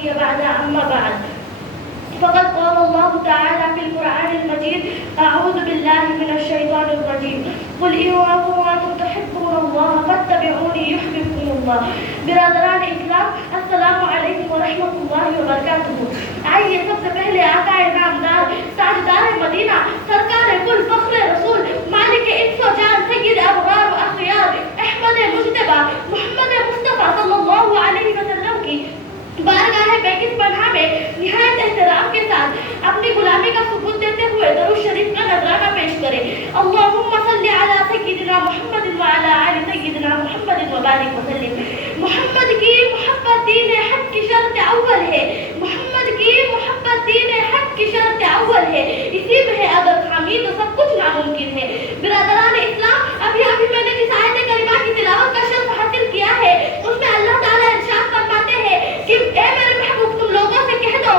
نبي بعد أما بعد فقد قال الله تعالى في القرآن المجيد أعوذ بالله من الشيطان الرجيم قل إن كنتم تحبون الله فاتبعوني يحببكم الله. برادران اسلام السلام علیکم ورحمۃ اللہ وبرکاتہ. آئیے سب سے پہلے آقا نامدار تاجدار مدینہ سرکار کل فخر رسول مالک انس و جان سید ابرار و اخیار احمد مجتبی محمد مصطفیٰ صلی اللہ علیہ وسلم کی بارگاہ بیگس پناہ میں نہایت احترام کے ساتھ اپنی غلامی کا ثبوت دیتے ہوئے درود شریف کا نذرانہ پیش کریں. اللہم صل علی سیدنا محمد وعلی آل سیدنا محمد وبارک وسلم. محمد کی محبت دین حق کی شرط اول ہے. محمد کی محبت دین حق کی شرط اول ہے. اسی میں ہے اگر خامی تو سب کچھ ناممکن ہے. برادران اسلام ابھی میں نے جس آیت کریمہ کی تلاوت کا شرف حاصل کیا ہے اس میں اللہ تعالیٰ ارشاد فرماتے ہیں کہ اے میرے محبوب تم لوگوں سے کہہ دو